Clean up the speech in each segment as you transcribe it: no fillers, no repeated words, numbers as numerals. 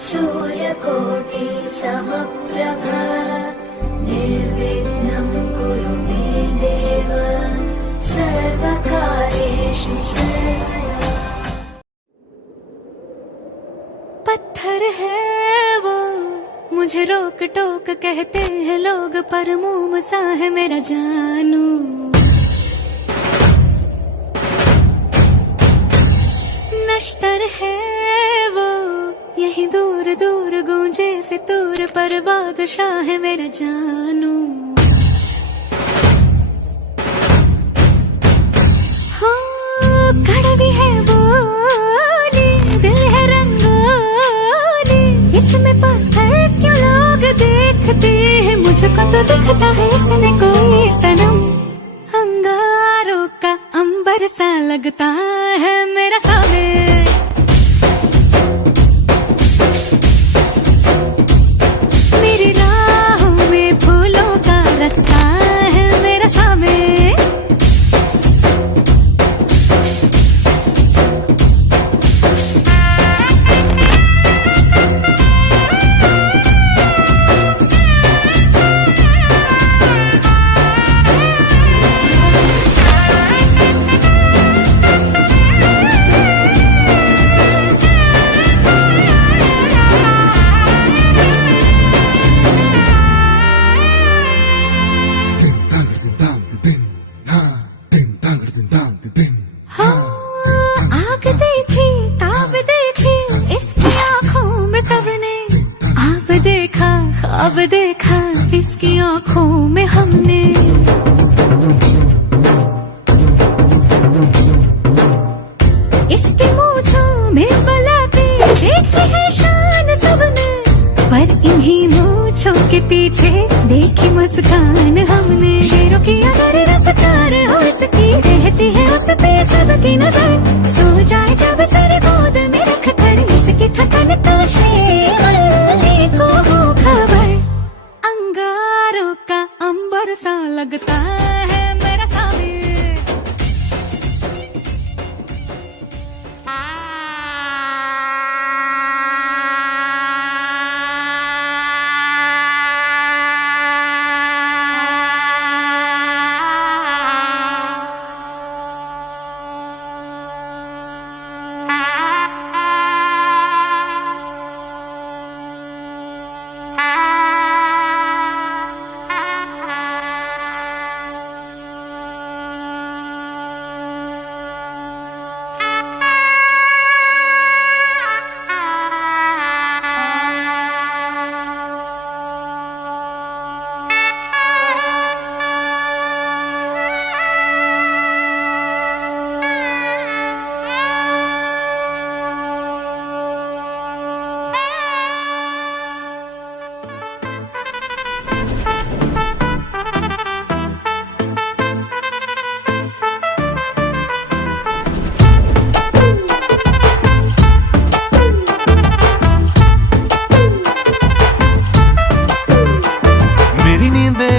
सूर्यकोटि समप्रभ निर्विघ्नं कुरु मे देव सर्वकार्येषु सर्वदा। पत्थर है वो मुझे रोक टोक कहते हैं लोग, पर मोम सा है मेरा जानू। नश्तर है वो यही दूर दूर गूंजे फितूर, पर बादशाह है मेरा जानू। हो कड़वी है बोली, दिल है रंगोली, इसमें पत्थर क्यों लोग देखते हैं, मुझको तो दिखता है इसमें कोई सनम। अंगारों का अंबर सा लगता है मेरा सामने, मेरी राहों में फूलों का रास्ता है मेरा सामने। आग देखी ताब देखी इसकी आँखों में सबने, आप देखा ख्वाब देखा इसकी आँखों में हमने। इसकी मूंछों में बलाते देखी है शान सबने, पर इन्हीं मूंछों के पीछे देखी मुस्कान हमने। शेरों की अगर रफ्तार हो इसकी रहती है उस पे सबकी नजर, सो जाए जब सर गोद में रख कर इसकी थकन तोशने वाले को हो खबर। अंगारों का अंबर सा लगता है मेरा सामने।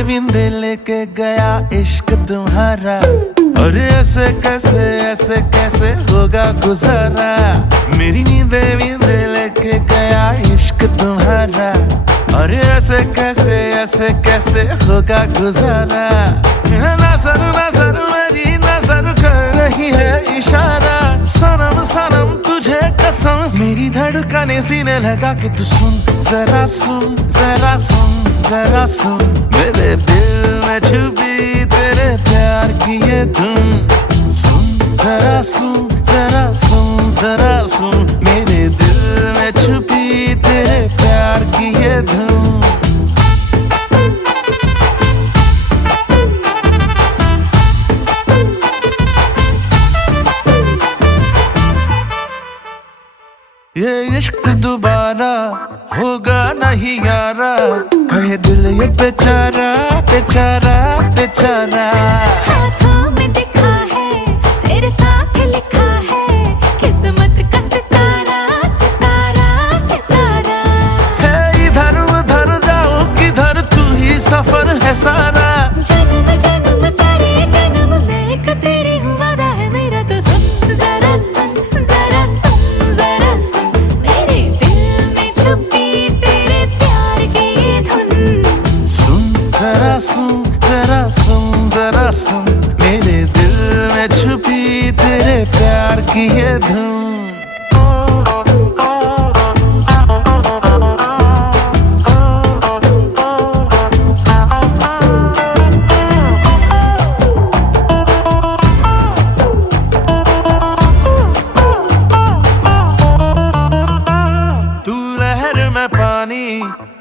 बिंदे लेके गया इश्क तुम्हारा, और ऐसे कैसे होगा गुजारा। मेरी नींदे बिंदे लेके गया इश्क तुम्हारा, और ऐसे कैसे होगा गुजारा। नजर मेरी नजर कर रही है इशारा, सनम सनम तुझे कसम मेरी धड़कने सीने लगा के तू सुन जरा सुन जरा सुन जरा सुन, मेरे दिल में छुपी तेरे प्यार की ये धुन। सुन जरा सुन जरा सुन जरा सुन, मेरे दिल में छुपी तेरे प्यार की ये धुन। ये इश्क दोबारा होगा नहीं यारा, कहे दिल ये बेचारा बेचारा बेचारा। हाथों में दिखा है तेरे साथ लिखा है, किस्मत का सितारा सितारा सितारा। है इधर उधर जाओ किधर तू ही सफर है सारा। जन्म जन्म सारे जन्म मैं तेरी हूँ, वादा है मेरा तो सुन जरा सुन जरा सुन जरा सुन, मेरे दिल में छुपा तेरे प्यार की ये धुन।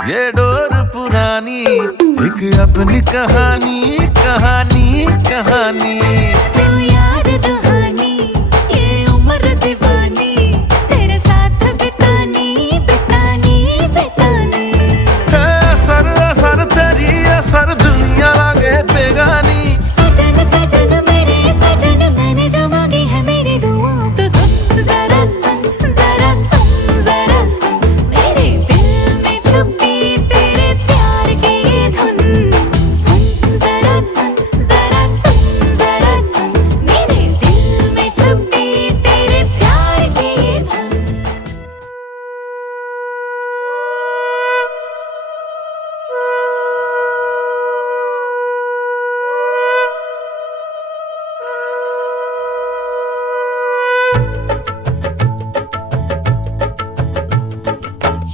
ये डोर पुरानी एक अपनी कहानी कहानी कहानी। तू यार रूहानी ये उम्र दीवानी तेरे साथ बितानी बितानी बितानी। असर असर तेरी असर दुनिया लागे बेगानी। सजन सजन मेरे सजन मैंने जो मांगी है मेरी दुआओं तो सुन जरा सुन जरा सुन जरा सुन मेरे दिल में छुपी तेरे प्यार की ये धुन। सुन जरा सुन जरा सुन जरा सुन मेरे दिल में छुपी तेरे प्यार की ये धुन।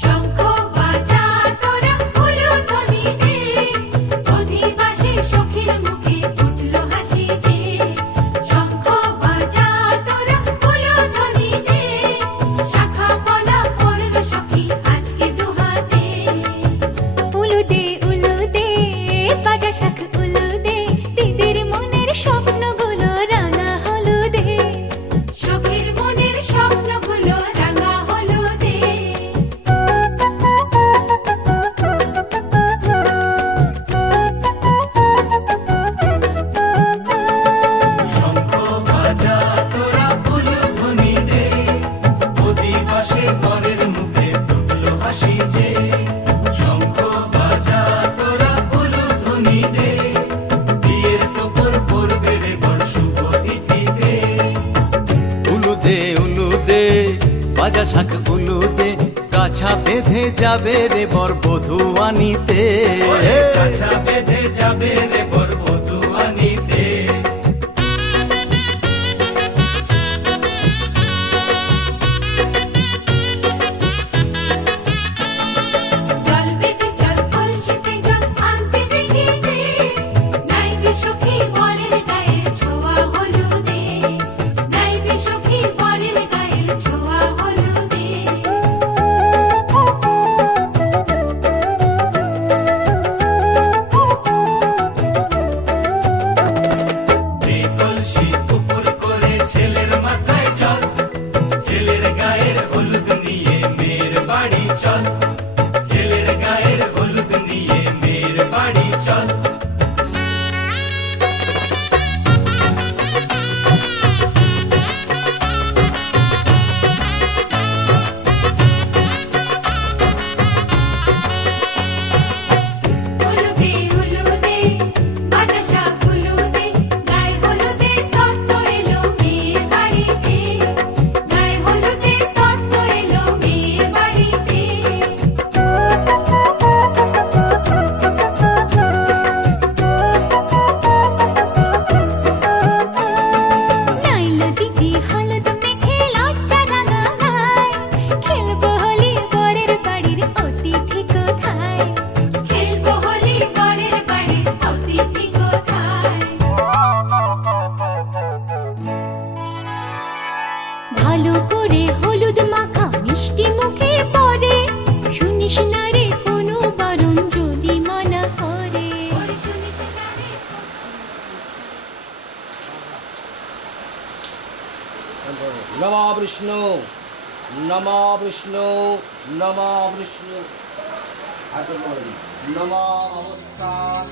শঙ্খ বাজা তোরা উলুধ্বনি দে, অধিবাসী সখীর মুখে ফুটলো হাসি যে। শঙ্খ বাজা তোরা উলুধ্বনি দে, শাখা কলা পড়লো সখী আজকে দুহাতে। উলু দে বাজা শাখ উলু দে দিদির মনের স্বপ্নগুলো রাঙা হলুদে। সখীর মনের স্বপ্নগুলো রাঙা হলুদে। শঙ্খ বাজা তোরা উলুধ্বনি দে, অধিবাসী বরের মুখে ফুটলো হাসি যে। শঙ্খ বাজা তোরা উলুধ্বনি দে, বিয়ের টোপর পড়বে রে বর শুভ তিথিতে। উলু দে বাজা শাখ উলু দে কাছা বেঁধে যাবে রে বর বধূ আনিতে। কাছা বেঁধে যাবে রে বর বধূ আনিতে। জল বেঁধে জল কলসিতে জল আনতে দেখি যে, নাইবে সখী বরের গায়ের ছোঁয়া হলুদে। নাইবে সখী বরের গায়ের ছোঁয়া হলুদে। যে কলসি উপর করে ছেলের মাথায় জল, ছেলের গায়ের হলুদ নিয়ে মেয়ের বাড়ি চল। ছেলের গায়ের হলুদ নিয়ে মেয়ের বাড়ি চল। হলুদে হলুদে বাজা শাখ হলুদে, গায়ে হলুদে তত্ত্ব এলো মেয়ের বাড়িতে। গায়ে হলুদে তত্ত্ব এলো মেয়ের বাড়িতে। নাইলো দিদি হলুদ মেখে লজ্জা রাঙায় খেলবো হোলি বরের বাড়ির অতিথি কোথায়। খেলবো হোলি বরের বাড়ির অতিথি কোথায়। ভালো করে হলুদ মাখা মিষ্টি মুখে পড়ে শুনিস না রে কোনো বারণ যদি মানা করে। ওরে শুনিস না রে নমো বিষ্ণু নমো বিষ্ণু নমো বিষ্ণু নমো অবস্থান।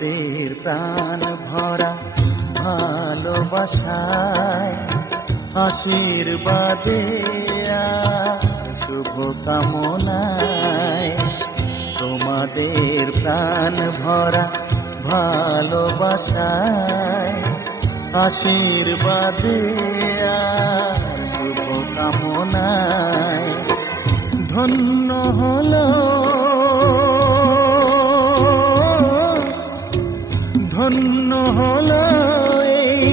তোমাদের প্রাণ ভরা ভালোবাসায় আশীর্বাদে আর শুভ কামনায় তোমাদের প্রাণ ভরা ভালোবাসায় আশীর্বাদে আর শুভ কামনায় ধন্য হলো ধন্য হলো এই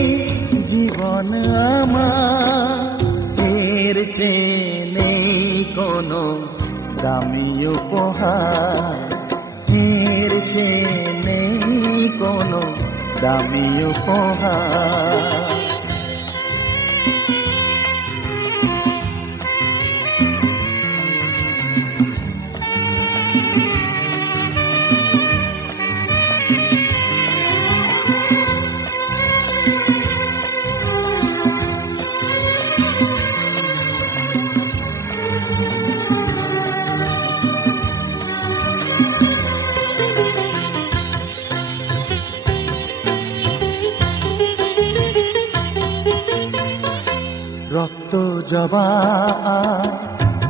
জীবন আমার, এর চেয়ে নেই কোনো দামি উপহার, এর চেয়ে নেই কোনো দামি উপহার। রক্ত জবা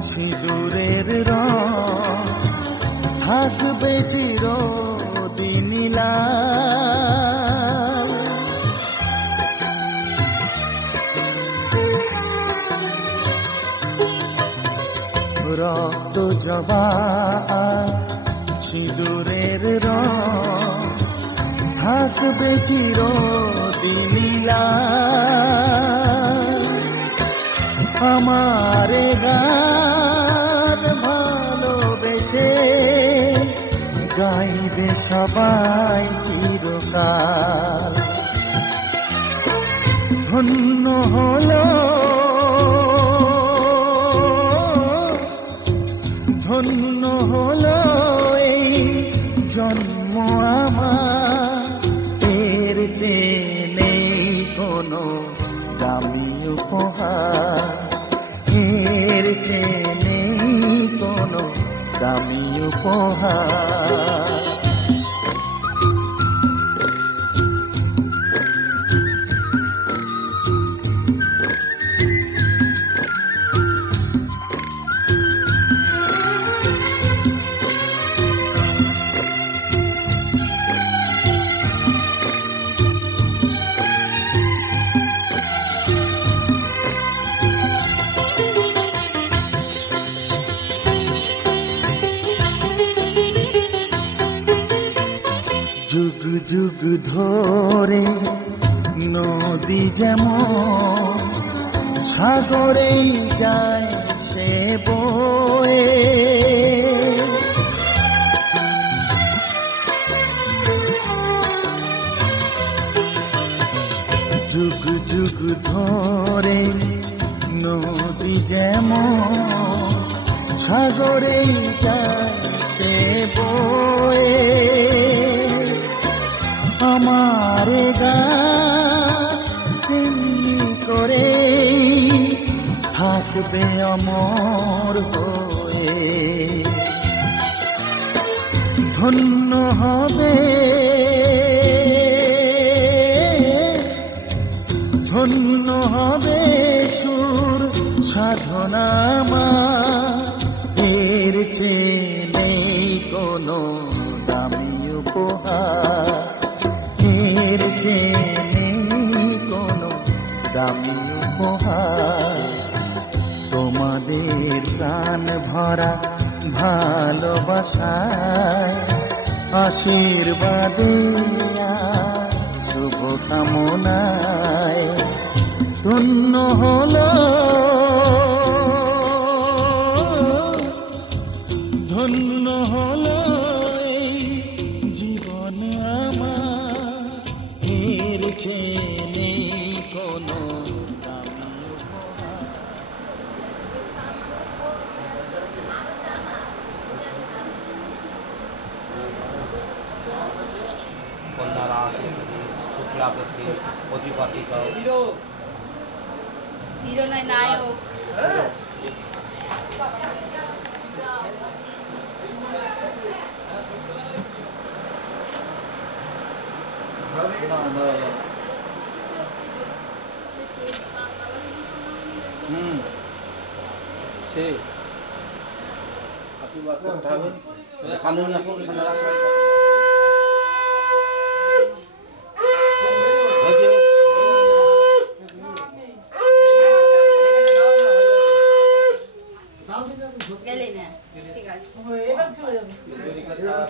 সিঁদুরের রং থাকবে চিরদিন লাল। রক্ত জবা সিঁদুরের রং থাকবে চিরদিন লাল। আমারে গান ভালোবেসে গাইবে সবাই চিরকাল। ধন্য হলো ধন্য হলো এই জন্ম আমার, এর চেয়ে নেই কোনো দামি উপহার, এর চেয়ে নেই কোনো দামি উপহার। যুগ যুগ ধরে নদী যেমন সাগরেই যায় সে বয়ে, যুগ যুগ ধরে নদী যেমন সাগরেই যায় সে বয়ে, আমারে গানি করে থাকবে অমর হয়ে। ধন্য হবে ধন্য হবে সুর সাধনা আমার, এর চেয়ে নেই কোনো দামি উপহার, এর চেয়ে নেই কোনো দামি উপহার। তোমাদের প্রাণ ভরা ভালোবাসায় আশীর্বাদে আর শুভ কামনায় ধন্য হলো ধন্য হলো এই জীবন আমার, এর চেয়ে নেই কোনো দামি উপহার। কন্যারা শুক্লাপতি প্রতিপাদিত হিরো নয় নায়ক। সে আশীর্বাদ করতে হবে। সামনে নিয়ে আসুন, এখানে রাখতে হবে। হয়েছে? গেলেই না ঠিক আছে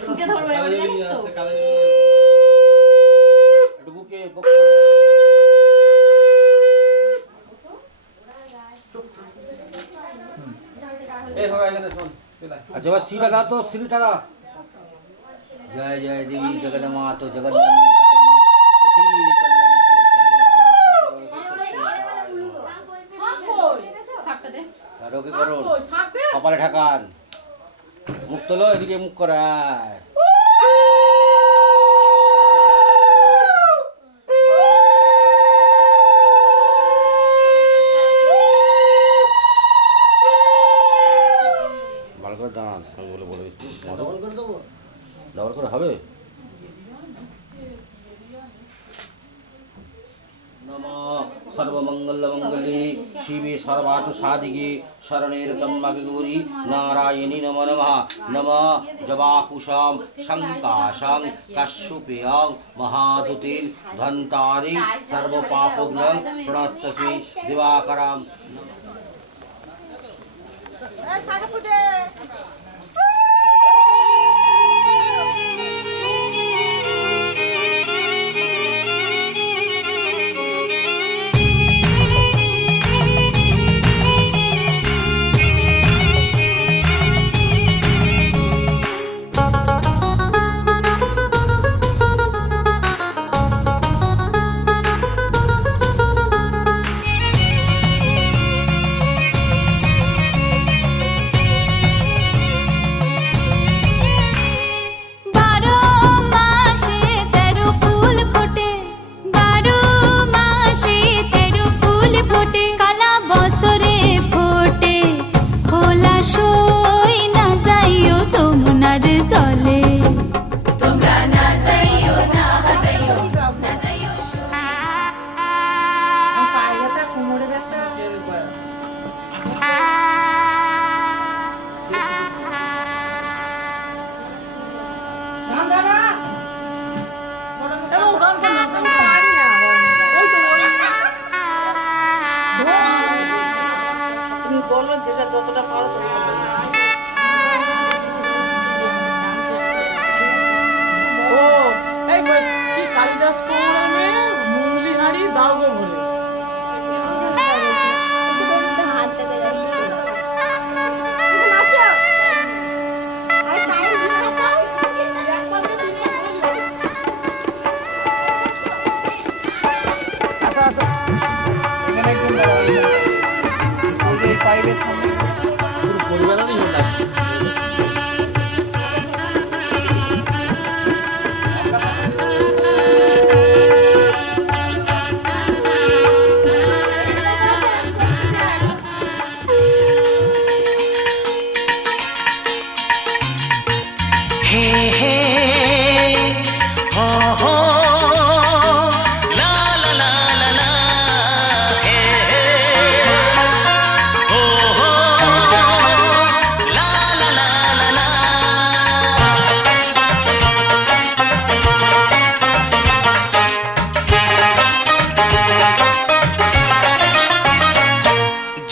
বুকে ধরবো এবার জানিস তো একটু বুকে अच्छा बस सीटा था तो सीटा था जय जय देवी जगन्माता तो जगन्नाथ রোগী করুন কপালে ঠাকান মুখ তোলো এদিকে মুখ করায় ভালো করে দাঁড়ান আমি বলে দিচ্ছি ডবল করে দেবো ডবল করে হবে सर्वमंगलमंगले शिवे सर्वार्थ साधिके शरणे त्र्यंबके गौरी नारायणी नमो नमः नमः जवाकुशां शंकाशां कश्यपेयां महाधुतिं धन्तारिं सर्वपापघ्नं प्रणतस्मै दिवाकरां বলো যেটা যতটা পারো ততটা ও এই কি কালিদাস প্রোগ্রামে মুঙ্গলি হাড়ি দাও গো বলে হাত থেকে যাচ্ছে নাচো আরে টাইম দিন নাচো আসো আসো এখানে একদম দাঁড়াও পাইবের সামনে পুরো পরিবারেরই হয়ে যাচ্ছে হে হে হো হো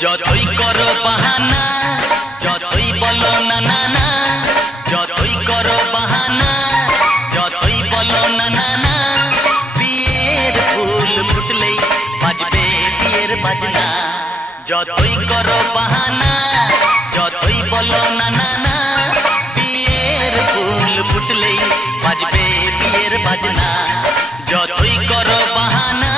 যতই করো বাহানা যতই বলো না না না যতই করো বাহানা যতই বলো না না না বিয়ের ফুল ফুটলেই বাজবে বিয়ের বাজনা যতই করো বাহানা যতই বলো না না না বিয়ের ফুল ফুটলেই বাজবে বিয়ের বাজনা যতই করো বাহানা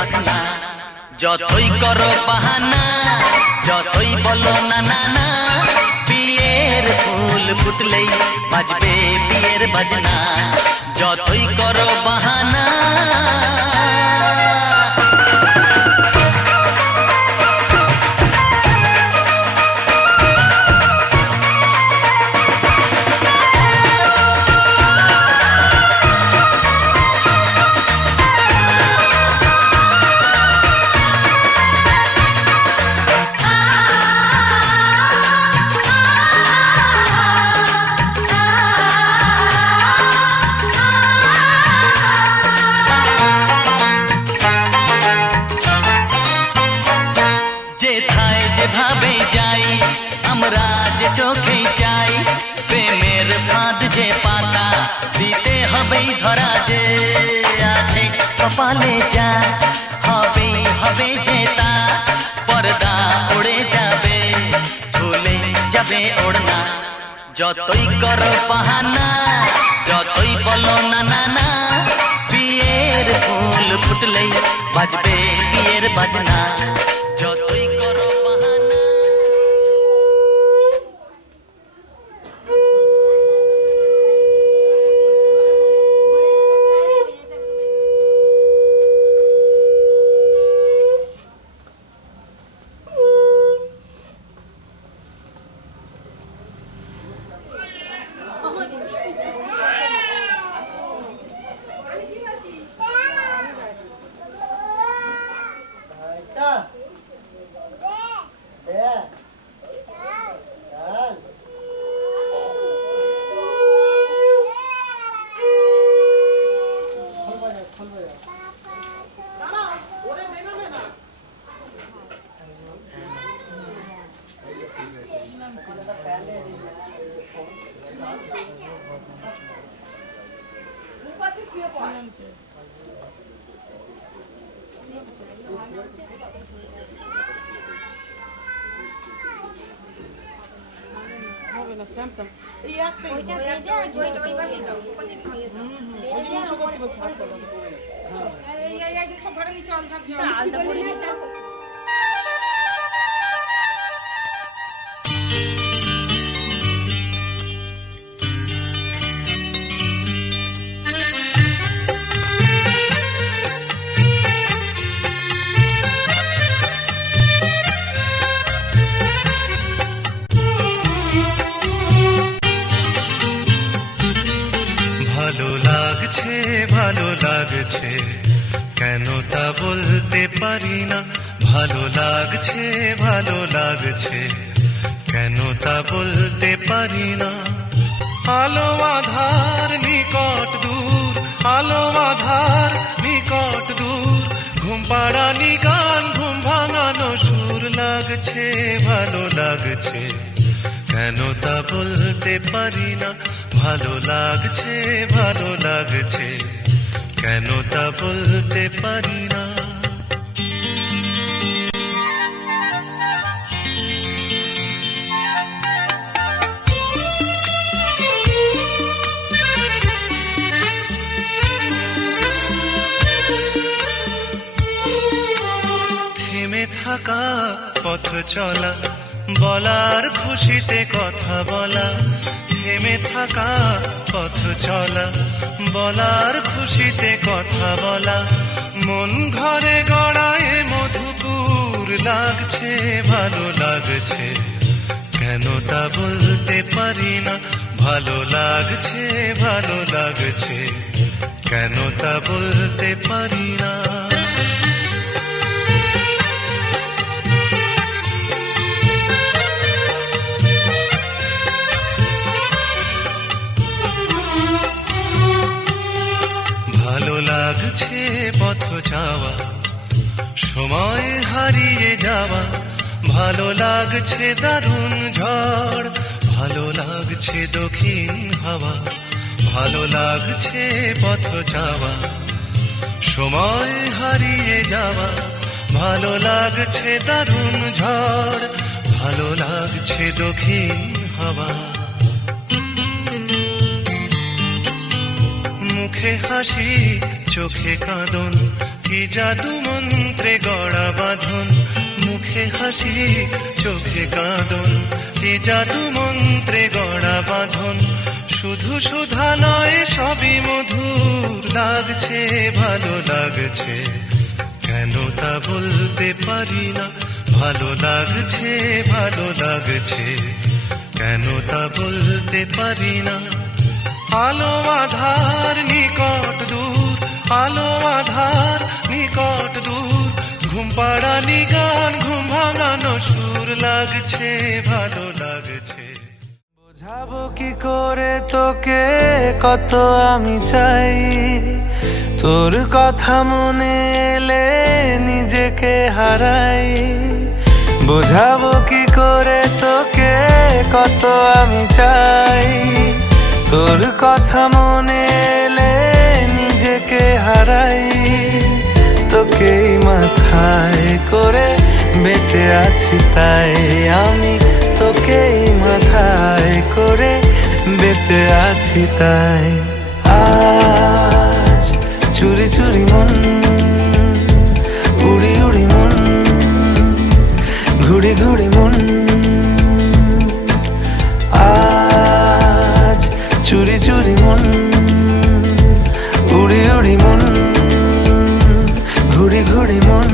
পাখনা যতই করো বাহানা যতই বলো না না না বিয়ের ফুল ফুটলেই বাজবে বিয়ের বাজনা যতই করো বাহানা যেভাবে যাই আমরা যে চোখে চাই প্রেমের ফাঁদ যে পাতা দিতে হবেই ধরা যে আছে কপালে যা হবে হবে যে তা পর্দা উড়ে যাবে ভুলে যাবে ওড়না যতই করো বাহানা যতই বলো না না না বিয়ের ফুল ফুটলেই বাজবে বিয়ের বাজনা যতই করো বাহানা হবে না স্যামসাং এই একটাই ওইটা বানিয়ে দাও ওখানে ভাঙিয়ে দাও ওই যে উঁচু করতে বলছে হাত চালানো এই সব ভাড়া নিয়ে চল ঝাপ ঝাপ আলতা পরে নিতে ভালো লাগছে কেন তা বলতে পারি না ভালো লাগছে কেন তা বলতে পারি না আলো আধার নিকট দূর আলো আধার নিকট দূর ঘুম পাড়ানি গান ঘুম ভাঙানো সুর লাগছে ভালো লাগছে কেন তা বলতে পারি না ভালো লাগছে কেন তা বলতে পারি না থেমে থাকা পথ চলা বলার খুশিতে কথা বলা থেমে থাকা পথ চলা বলার খুশিতে কথা বলা মন ঘরে গড়ায় মধুপুর লাগছে ভালো লাগছে কেন তা বলতে পারি না ভালো লাগছে কেন তা বলতে পারি না ভালো লাগছে পথ যাওয়া সময় হারিয়ে যাওয়া ভালো লাগছে দারুণ ঝড় ভালো লাগছে দক্ষিণ হাওয়া ভালো লাগছে পথ যাওয়া সময় হারিয়ে যাওয়া ভালো লাগছে দারুণ ঝড় ভালো লাগছে দক্ষিণ হাওয়া মুখে হাসি চোখে কাঁদন কি জাদু মন্ত্রে গড়া বাঁধন, মুখে হাসি চোখে কাঁদন, কি জাদু মন্ত্রে গড়া বাঁধন, শুধু সুধা নয় সবই মধুর লাগছে, ভালো লাগছে, কেন তা বলতে পারি না, ভালো লাগছে, ভালো লাগছে, কেন তা বলতে পারি না। আলো আধার নিকট দূর, আলো আধার নিকট দূর, ঘুম পাড়ানি গান, ঘুম ভাঙানো সুর, লাগছে, ভালো লাগছে। বোঝাবো কি করে তোকে কত আমি চাই, তোর কথা মনে এলে নিজেকে হারাই। বোঝাবো কি করে তোকে কত আমি চাই, তোর কথা মনে এলে নিজেকে হারাই। তোকেই মাথায় করে বেঁচে আছি তাই আমি, তোকেই মাথায় করে বেঁচে আছি তাই। আজ চুরি চুরি মন, উড়ি উড়ি মন, ঘুড়ি ঘুড়ি মন। আজ চুরি চুরি মন, উড়ি উড়ি মন, ঘুড়ি ঘুড়ি মন।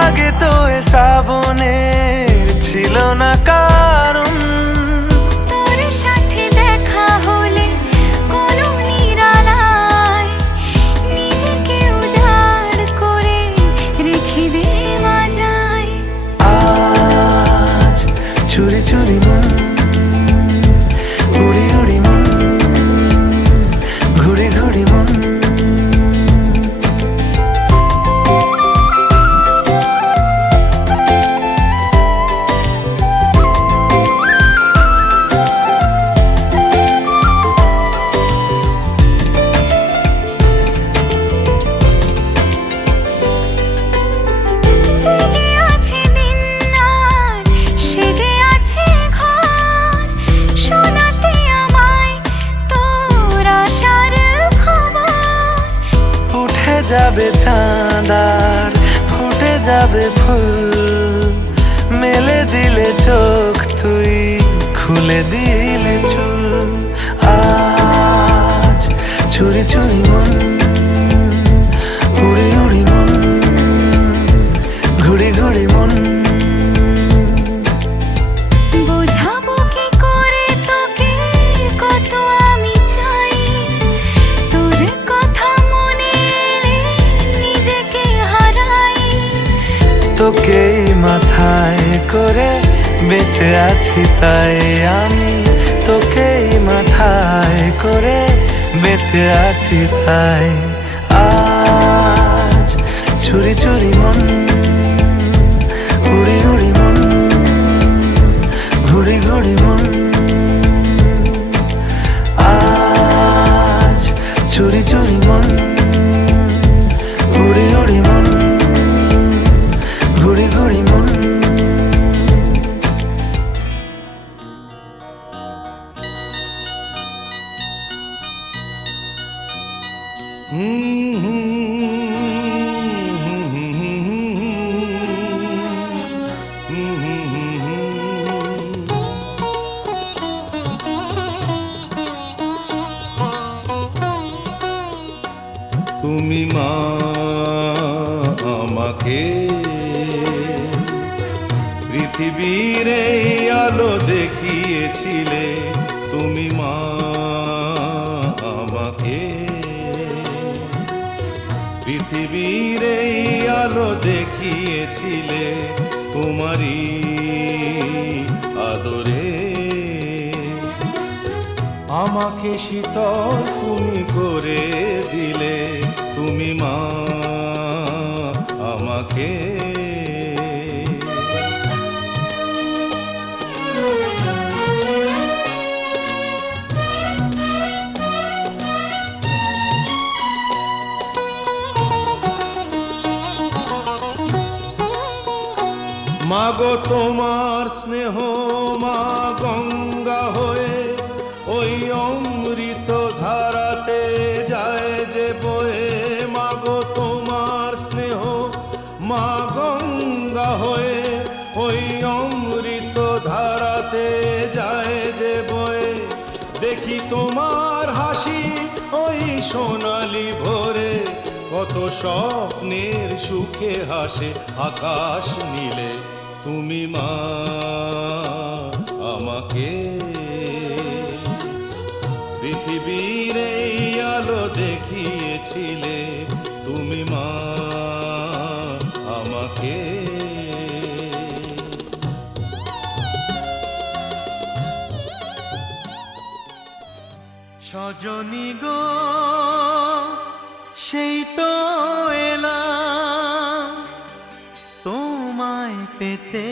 আগে তো এ শ্রাবণের ছিল না কারণ, তোর সাথে দেখা হলে কোনো নিরালায় নিজেকে উজাড় করে রেখে দে মাঝায়। আজ চুরি চুরি মন, উড়ি উড়ি মন, ঘুড়ি ঘুড়ি মন। যাবে চাঁদার ফুটে যাবে ফুল, মেলে দিলে চোখ তুই খুলে দিলে চুল। আজ চুরি চুরি মন, উড়ি উড়ি মন, ঘুড়ি ঘুড়ি মন। বোঝাবো কি করে তোকে কত আমি চাই, তোর কথা মনে এলে নিজেকে হারাই। তোকেই মাথায় করে বেঁচে আছি তাই আমি, তোকেই মাথায় করে বেঁচে আছি তাই। আজ চুরি চুরি মন, উড়ি উড়ি মন, ঘুড়ি ঘুড়ি মন। আজ চুরি চুরি মন, উড়ি উড়ি মন, ঘুড়ি ঘুড়ি মন। তুমি মা আমাকে পৃথিবীর এই আলো দেখিয়েছিলে, তুমি মা আমাকে পৃথিবীর এই আলো দেখিয়েছিলে, তোমারই আদরে আমাকে শীতল তুমি করে দিলে, তুমি মা। আমাকে। মাগো তোমার স্নেহ মা গঙ্গা হয়ে ওই অমৃত ধারাতে যায় যে বয়ে। মাগো তোমার স্নেহ মা গঙ্গা হয়ে ওই অমৃত ধারাতে যায় যে বয়ে। দেখি তোমার হাসি ওই সোনালি ভোরে, কত স্বপ্নের সুখে হাসে আকাশ নীলে। তুমি মা আমাকে পৃথিবীর এই আলো দেখিয়েছিলে, তুমি মা আমাকে। সজনী গো সেই তো এলাম তোমায় পেতে,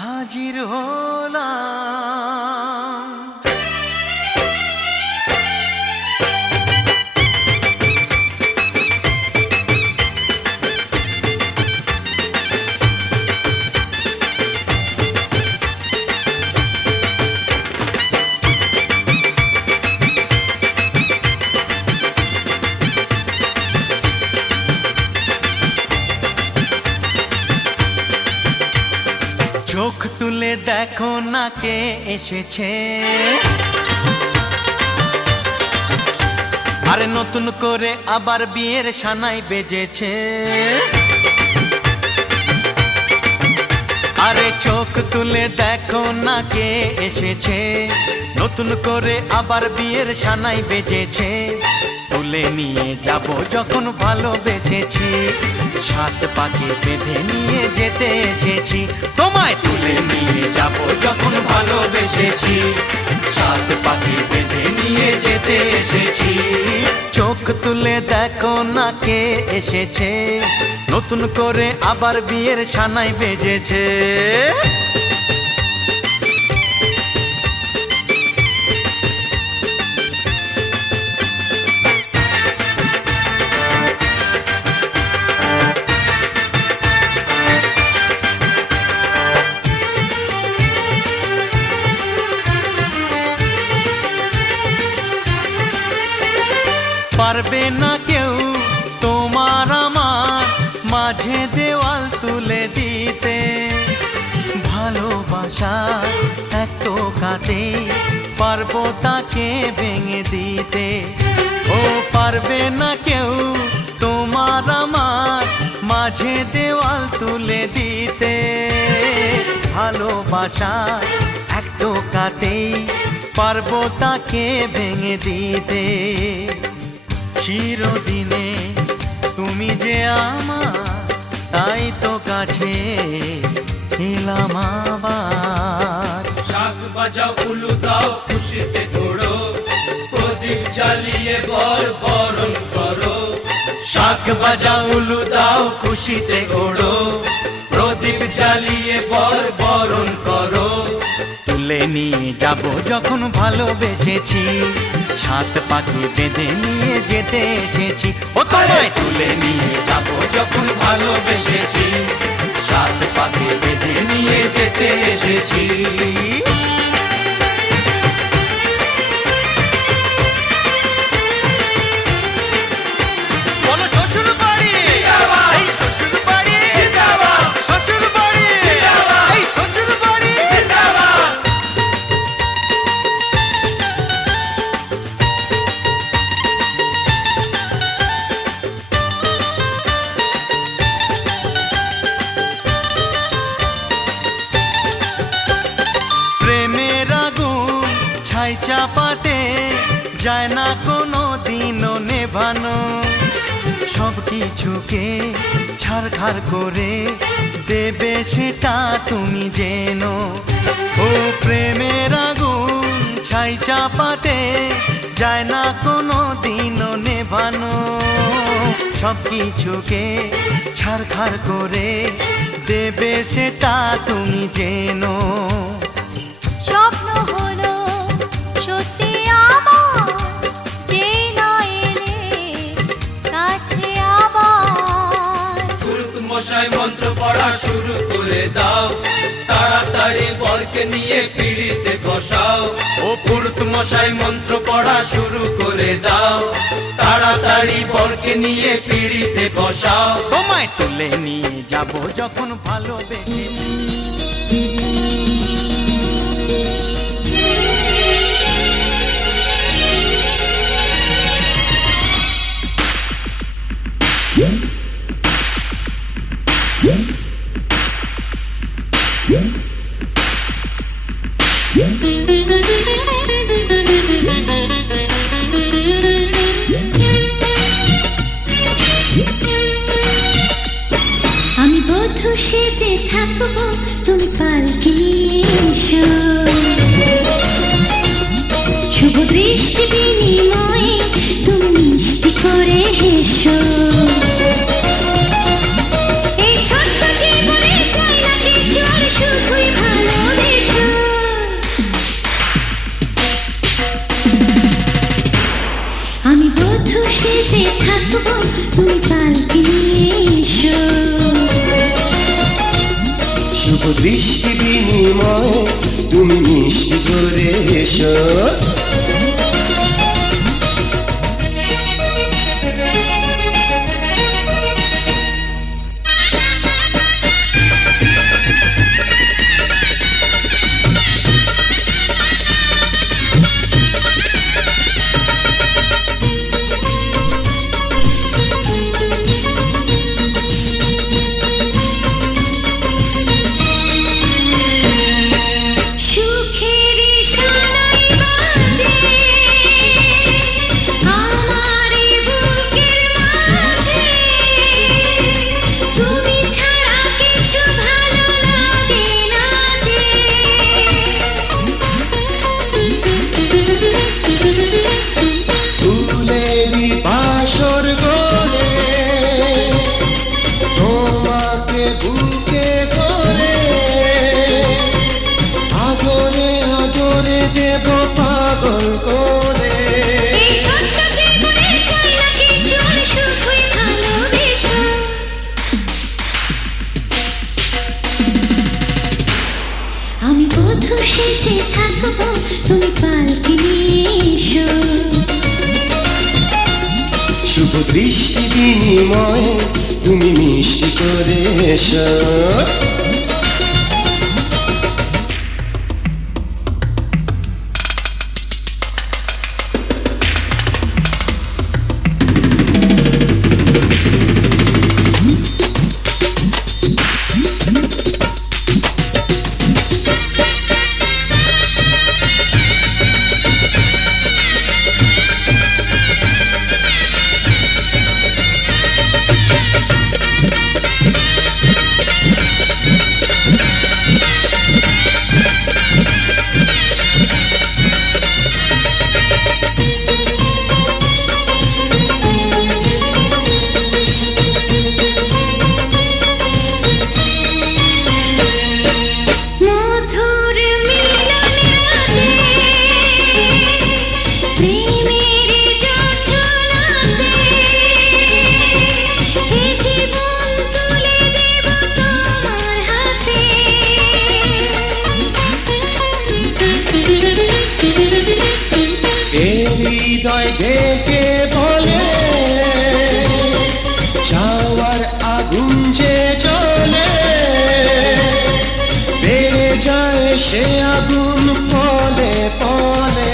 হাজির হলাম। চোখ তুলে দেখো না কে এসেছে, আরে নতুন করে আবার বিয়ের সানাই বেজেছে। আরে চোখ তুলে দেখো না কে এসেছে, নতুন করে আবার বিয়ের সানাই বেজেছে। তুলে নিয়ে যাব যখন ভালোবেসেছি, সাত পাকে বেঁধে নিয়ে যেতে এসেছি। তোমায় তুলে নিয়ে যাব যখন ভালোবেসেছি, সাত পাকে বেঁধে নিয়ে যেতে এসেছি। চোখ তুলে দেখো না কে এসেছে, নতুন করে আবার বিয়ের সানাই বেজেছে। পারবে না কেউ তোমার আমার মাঝে দেওয়াল তুলে দিতে, ভালোবাসা এক টোকাতে পারবো তাকে ভেঙে দিতে। ও পারবে না কেউ তোমার আমার মাঝে দেওয়াল তুলে দিতে, ভালোবাসা এক টোকাতেই পারবো তাকে ভেঙে দিতে। চিরদিনে তুমি যে আমার, তাই তো কাছে এলাম আবার। শাক বাজাও উলু দাও খুশিতে ঘোড়ো, প্রদীপ জ্বালিয়ে বরণ করো। শাক বাজাও উলু দাও খুশিতে ঘোড়ো, প্রদীপ জ্বালিয়ে বরণ করো। তুলে নিয়ে যাব যখন ভালোবেসেছি, সাত পাকে বেঁধে নিয়ে যেতে এসেছি। ও তোমায় তুলে নিয়ে যাব যখন ভালোবেসেছি, সাত পাকে বেঁধে নিয়ে যেতে এসেছি। বলো শ্বশুর বাড়ি, এই শ্বশুর বাড়ি, শ্বশুর বাড়ি, এই শ্বশুর বাড়ি। প্রেমের আগুন ছাই চাপাতে যায় না কোনো দিনও নেভানো, সব কিছুকে ছারখার করে দেবে সেটা তুমি জেনো। ও প্রেমের আগুন ছাই চাপাতে যায় না কোনো দিনও নেভানো, সব কিছুকে ছাড়খাড় করে দেবে সেটা তুমি জেনো। স্বপ্ন হলো সত্যি আমার, যে না এলে কাছে আবার। পুরুত মশাই মন্ত্র পড়া শুরু করে দাও, তাড়াতাড়ি বরকে নিয়ে পিড়িতে বসাও। ও পুরুত মশাই মন্ত্র পড়া শুরু করে দাও, তাড়াতাড়ি বরকে নিয়ে পিড়িতে বসাও। তোমায় তুলে নিয়ে যাব যখন ভালোবেসে। আমি বধূ সেজে থাকবো, তুমি পালকি নিয়ে এসো। শুভ দৃষ্টি বিনিময়ে তুমি মিষ্টি করে হেসো। এই ছোট্ট জীবনে চাই না কিছু, আর শুধুই ভালোবেসো। আমি বধূ সেজে থাকবো, তুমি পালকি নিয়ে এসো। শুভ দৃষ্টি বিনিময় তুমি মিষ্টি করে এসো। সুখের সানাই বাজে আমার বুকের মাঝে, তুমি ছাড়া কিছু ভালো লাগে না যে। ফুলেরই বাসর গলে তোমাকে বুকে করে, আদরে আদরে দেব পাগল করে। এই ছোট্ট জীবনে চাই না কিছু, আর শুধুই ভালোবেসো। আমি বধূ সেজে থাকবো, তুমি পালকি নিয়ে এসো। শুভ দৃষ্টি বিনিময় তুমি মিষ্টি করে এসো। মধুর মিলনে প্রেমের যোছনাতে এই জীবন তুলে দেব তোমার হাতে। এ হৃদয় ডেকে বলে চাওয়ার আগুন যে জ্বলে, বেড়ে যায় সে আগুন পলে পলে।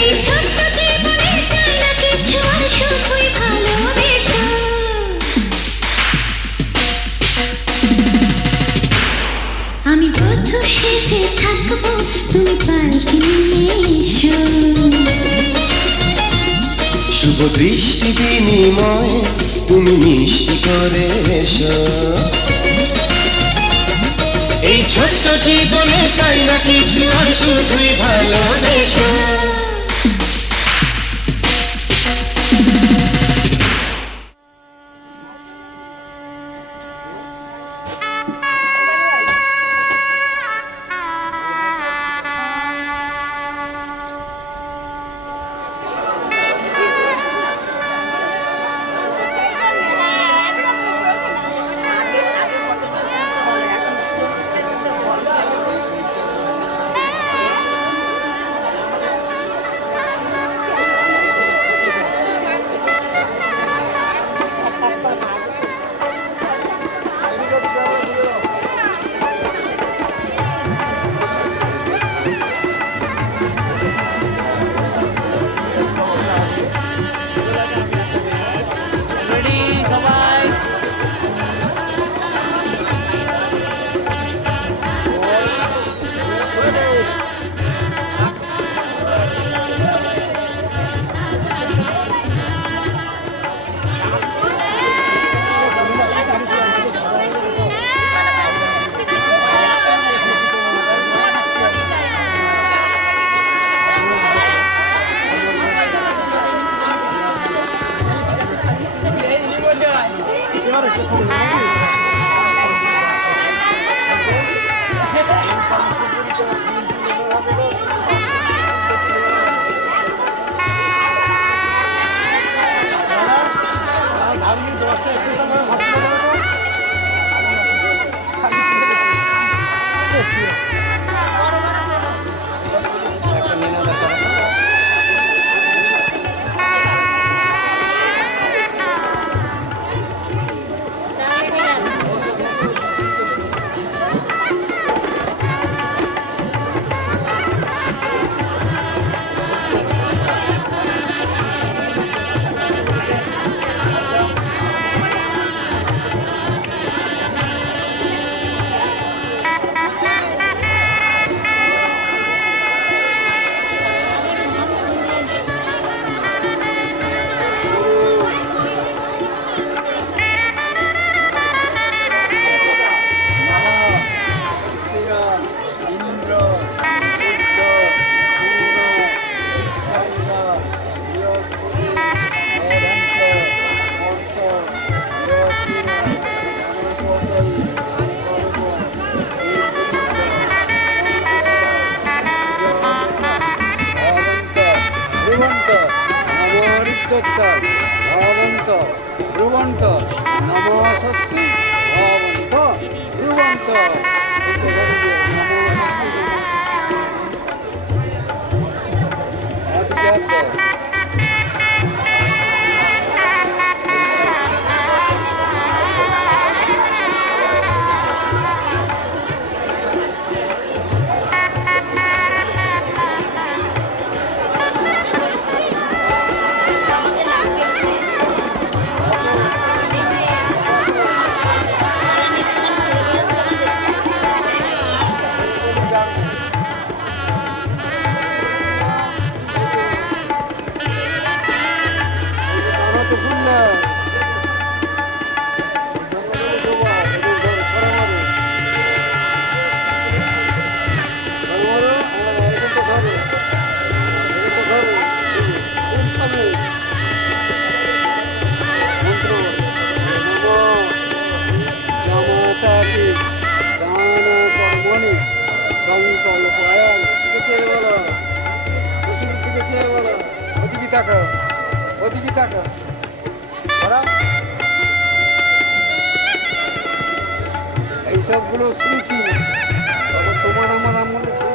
এই ছোট্ট জীবনে চাই না কিছু, আর শুধুই ভালোবেসো। আমি বধূ সেজে থাকবো, তুমি পালকি নিয়ে এসো। শুভ দৃষ্টি বিনিময় তুমি মিষ্টি করে এসো। এই ছোট্ট জীবনে চাই না কিছু, আর শুধুই ভালোবেসো। ভাবন্ত ব্রুবন্ত নমস্তি ভাবন্ত ব্রুবন্ত এইসবগুলো স্মৃতি তোমার আমার আমলে ছিল।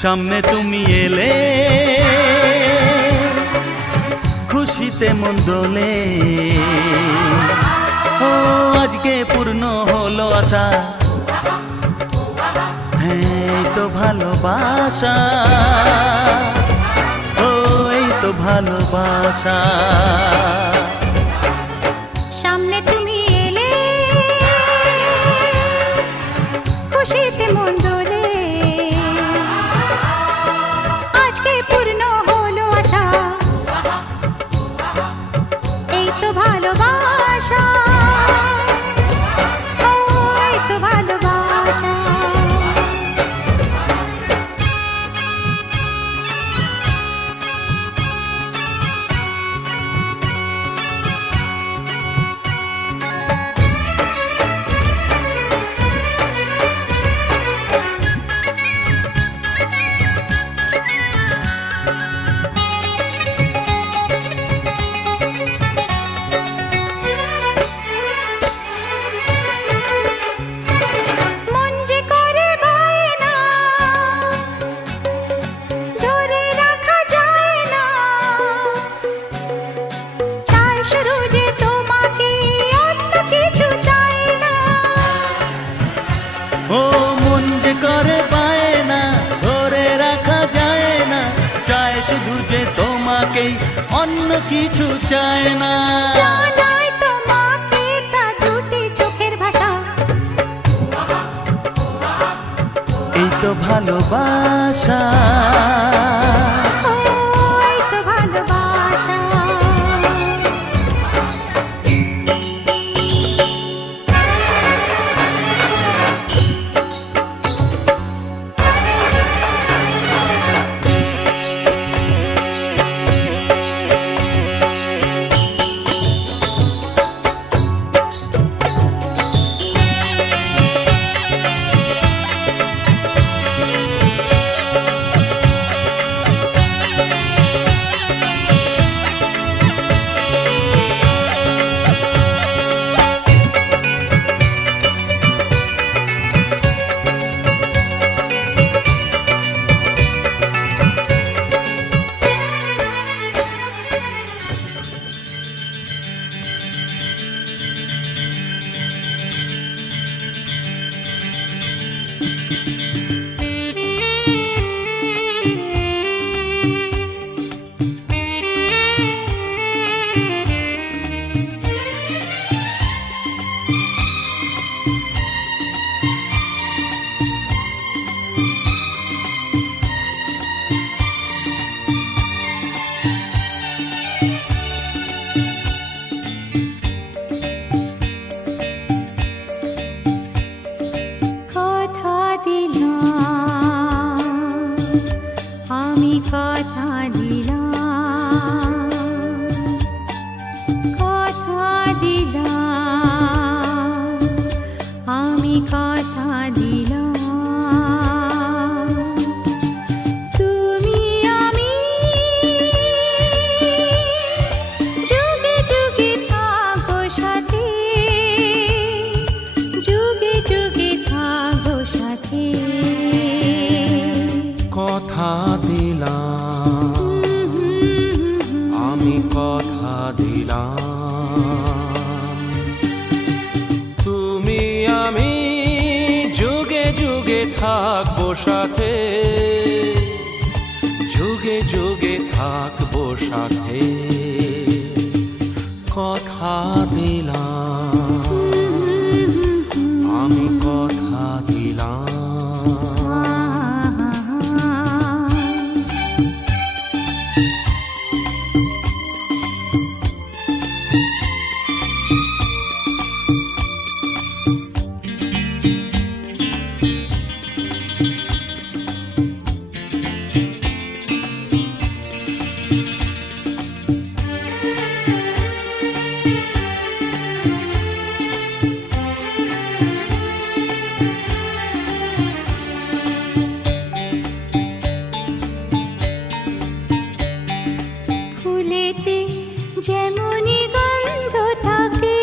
সামনে তুমি এলে খুশিতে মন দোলে, ও আজকে পূর্ণ হলো আশা, হ্যাঁ এই তো ভালোবাসা, ও এই তো ভালোবাসা। সামনে তুমি এলে খুশিতে মন দোলে, আজকে পূর্ণ হলো আশা, এই তো ভালোবাসা, ও এই তো ভালোবাসা। কিছু চায় না। জানাই তোমাকে তা দুটি চোখের ভাষা, এই তো ভালোবাসা। এই তো ভালোবাসা। কথা দিলাম, আমি কথা দিলাম, কথা দিলাম, আমি কথা দিলাম, তুমি আমি যুগে যুগে থাকবো সাথে, যুগে যুগে থাকবো সাথে। কথা দিলাম, আমি কথা দিলাম, তুমি আমি যুগে যুগে থাকবো সাথে, যুগে যুগে থাকবো সাথে। কথা দিলাম, আমি কথা দিলাম। ফুলেতে যেমনি গন্ধ থাকে,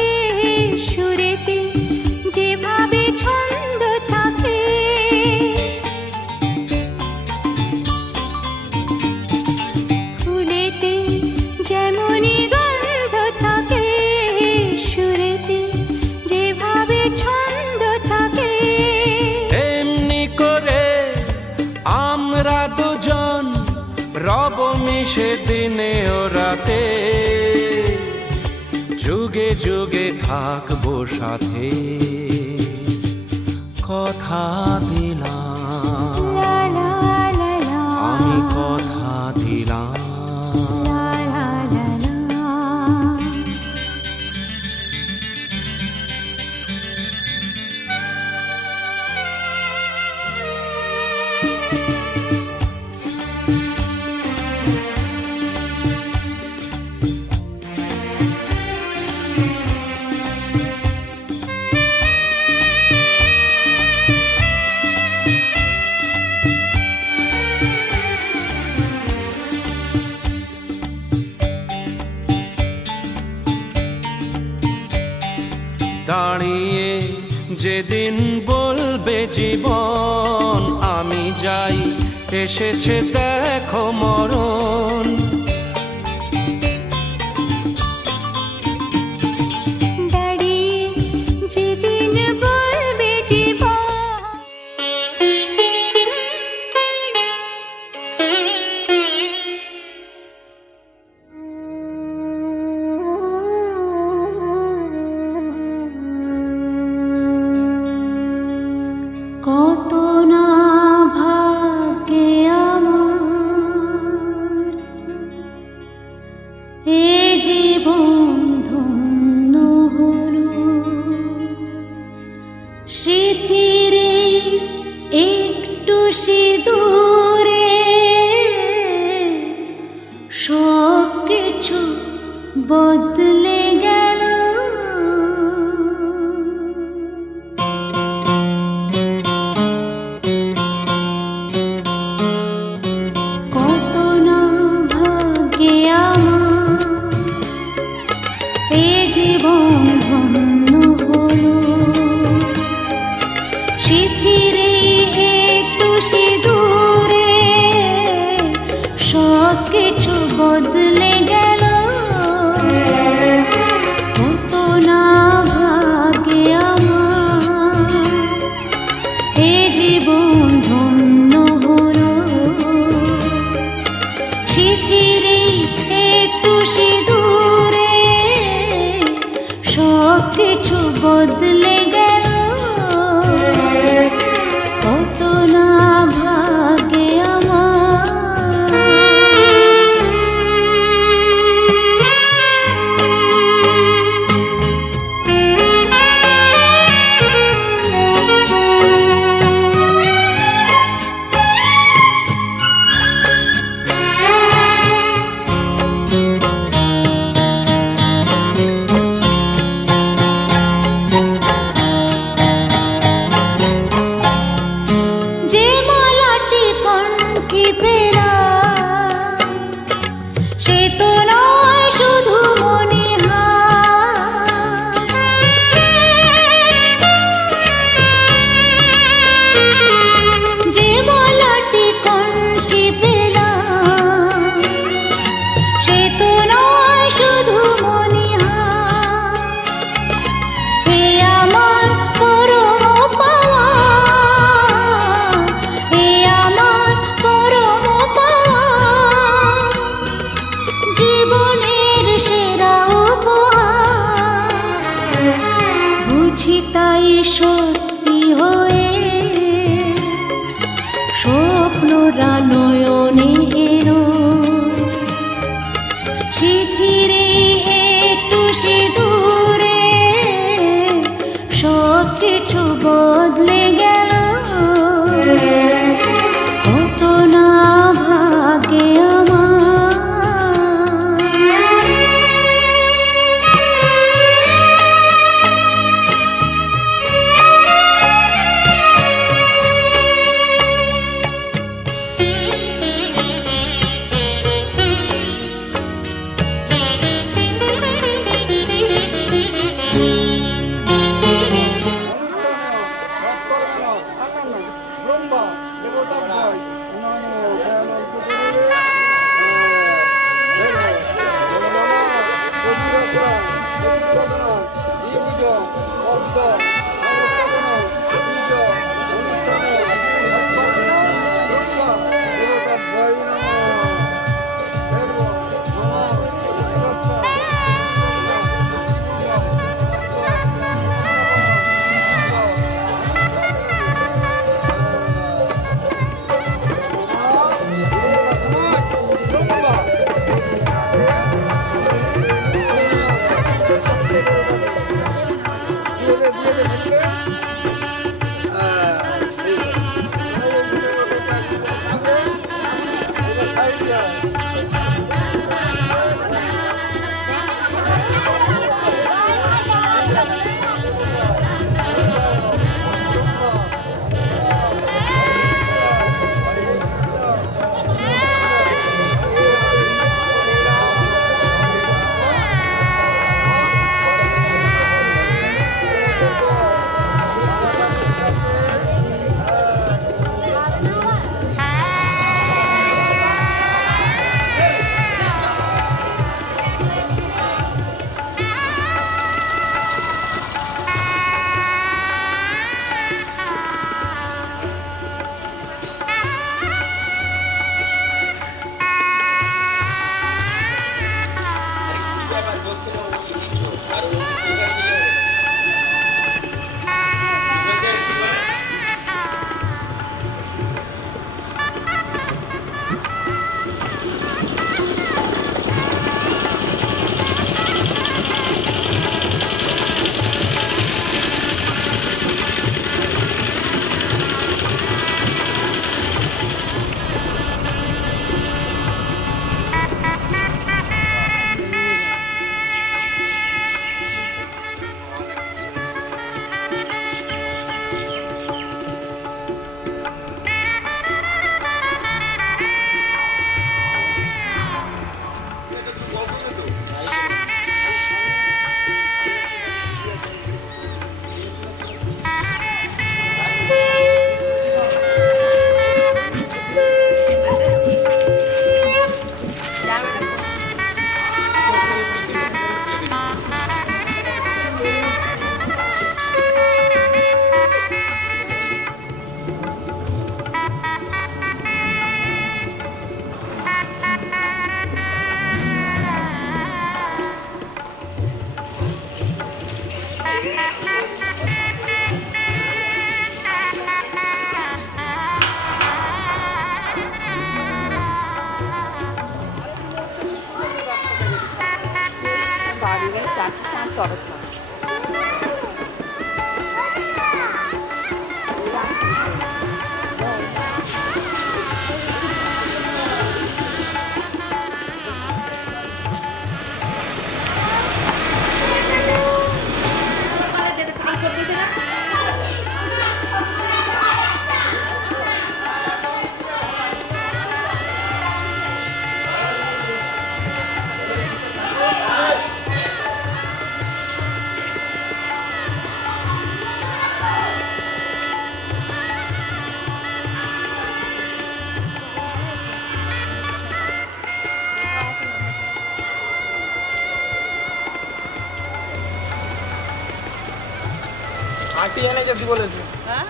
সুরেতে যেভাবে ছন্দ থাকে, ফুলেতে যেমনি গন্ধ থাকে, সুরেতে যেভাবে ছন্দ থাকে, এমনি করে আমরা দুজন রব মিশে দিনে ও রাতে, যুগে যুগে থাকবো সাথে। কথা দিলাম, লা লা লা লা, আমি কথা দিলাম। লা লা লা লা। দাঁড়িয়ে যেদিন বলবে জীবন আমি যাই, এসেছে দেখো মরণ। দাঁড়িয়ে যেদিন বলবে জীবন, একটু সিঁদুরে সব কিছু বদলে গেল। কত না ভাগ্যে আমার এ জীবন ধন্য হলো। শিথিরে একটু সিঁদুরে সব কিছু বদলে গেল। কত না ভাগ্যে আমার এ জীবন ধন্য হলো। শিথিরে একটু সিঁদুরে সব কিছু বদলে গেল। কত না ভাগ্যে যে মালাটি কণ্ঠে পেলা সে তো নয় শুধু মনিহার। যে মালাটি কণ্ঠে পেলা সে তো নয় শুধু মনিহার। এ আমার পরম পাওয়া, এ আমার পরম পাওয়া, জীবনের সেরা উপহার। বুঝি তাই সত্যি হয়ে স্বপ্নরা নয়নে এলো। শিথিরে একটু সিঁদুরে সব কিছু বদলে গেল। কত না ভাগ্যে ব্রহ্মা দেবতা ভয় নমো দয়ানল সমস্যা। আটি এনে যদি বলেছে হ্যাঁ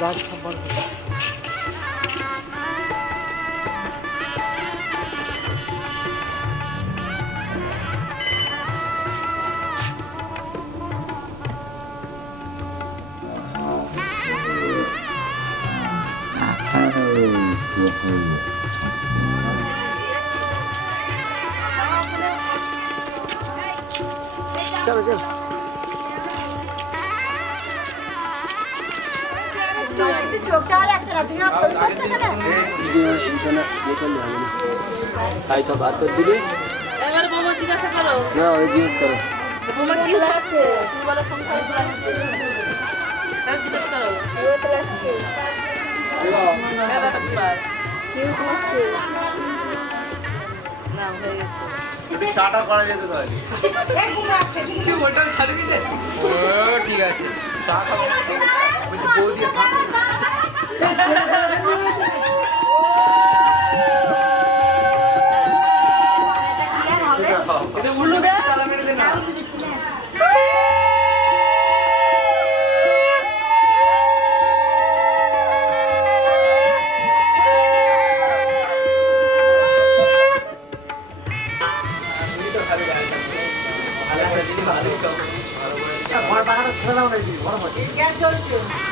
গাছ খাবার চলো চলো চোখ চাওয়া যাচ্ছে না, তুমি ছবি করছো কেন? ছাইটা বার করে দিবি এবারে বাবা জিজ্ঞাসা করো না ওই জিজ্ঞেস করো তোমার কি লাগছে তুমি বলো সংসার লাগছে তাহলে জিজ্ঞাসা করো এবার লাগছে দাদা পার কি লাগছে না হয়ে গেছে চাটা করা যেতে তাহলে তুই ওটা ছাড়বি না ও ঠিক আছে চা খাবো বলছি বউ দিয়ে খা এটা উল্লু দে তালা মেরে দে না ঘর বাগানে ছেড়ে দাও নাকি গরম হচ্ছে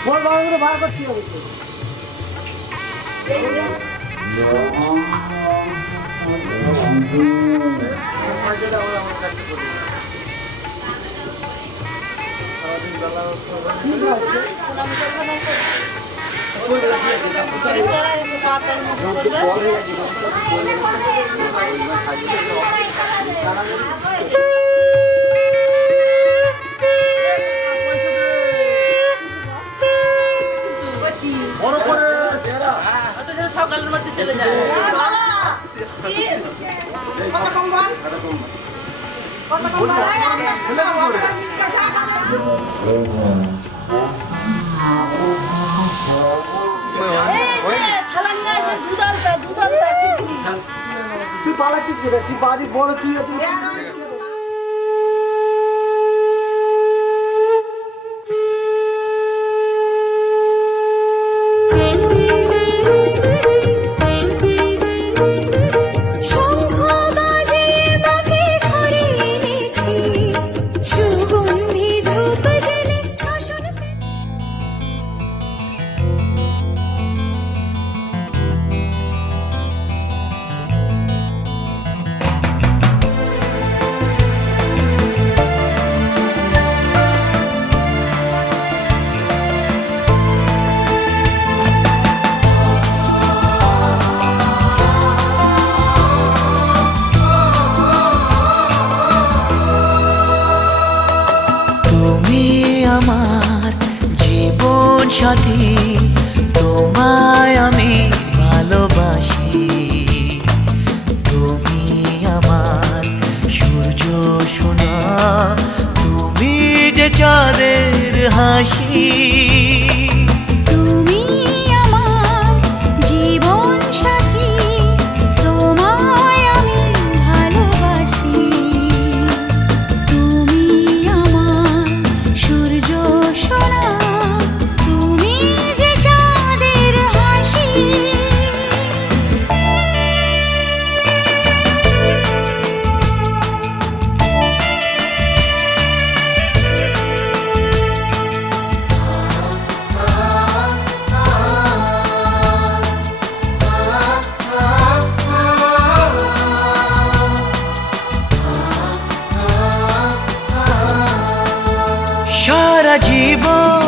ঘর বাগানে বার করতে হবে সকালের মধ্যে চলে যায় তুই পালাচ্ছিস কোথায় তুই বাড়ি বড় তুই আমার জীবন সাথী, তোমায় আমি ভালোবাসি। তুমি আমার সূর্য সোনা, তুমি যে চাঁদের হাসি। তুমি আমার জীবন সাথী, তোমায় আমি ভালোবাসি। তুমি আমার সূর্য সোনা, তুমি যে চাঁদের হাসি। জীবন